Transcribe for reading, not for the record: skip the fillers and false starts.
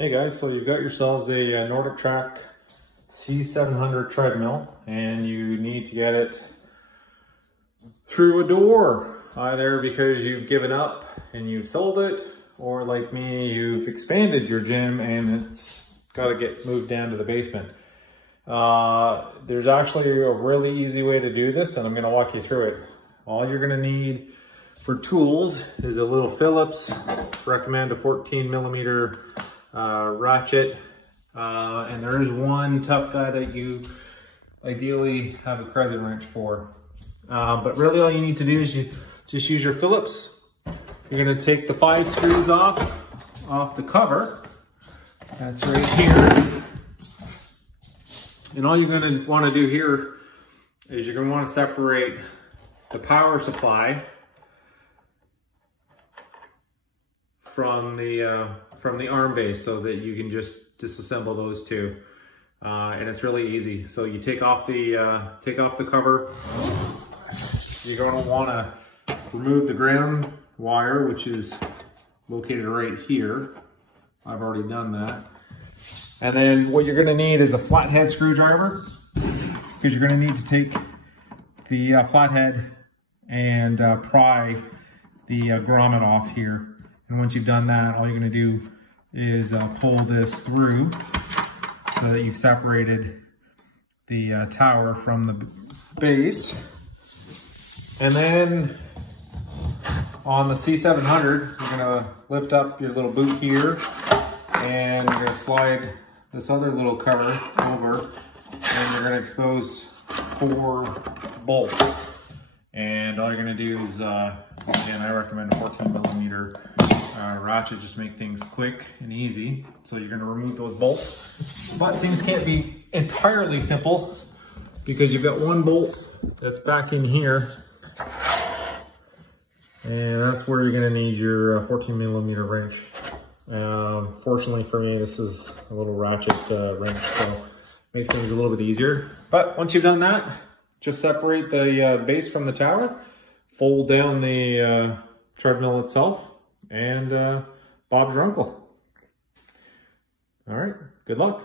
Hey guys, so you've got yourselves a Nordic Trac C700 treadmill and you need to get it through a door, either because you've given up and you've sold it, or like me, you've expanded your gym and it's got to get moved down to the basement. There's actually a really easy way to do this and I'm going to walk you through it. All you're going to need for tools is a little Phillips, recommend a 14 millimeter ratchet, and there is one tough guy that you ideally have a crescent wrench for. But really all you need to do is you just use your Phillips. You're going to take the 5 screws off the cover. That's right here. And all you're going to want to do here is you're going to want to separate the power supply from the arm base so that you can just disassemble those two. And it's really easy. So you take off the cover. You're going to want to remove the ground wire, which is located right here. I've already done that. And then what you're going to need is a flathead screwdriver, because you're going to need to take the flathead and pry the grommet off here. And once you've done that, all you're going to do is pull this through so that you've separated the tower from the base. And then on the C700, you're going to lift up your little boot here and you're going to slide this other little cover over and you're going to expose 4 bolts. And all you're going to do is, again, I recommend a 14 millimeter ratchet, just make things quick and easy. So you're going to remove those bolts. But things can't be entirely simple because you've got one bolt that's back in here. And that's where you're going to need your 14 millimeter wrench. Fortunately for me, this is a little ratchet wrench, so makes things a little bit easier. But once you've done that, just separate the base from the tower, fold down the treadmill itself, and Bob's your uncle. All right, good luck.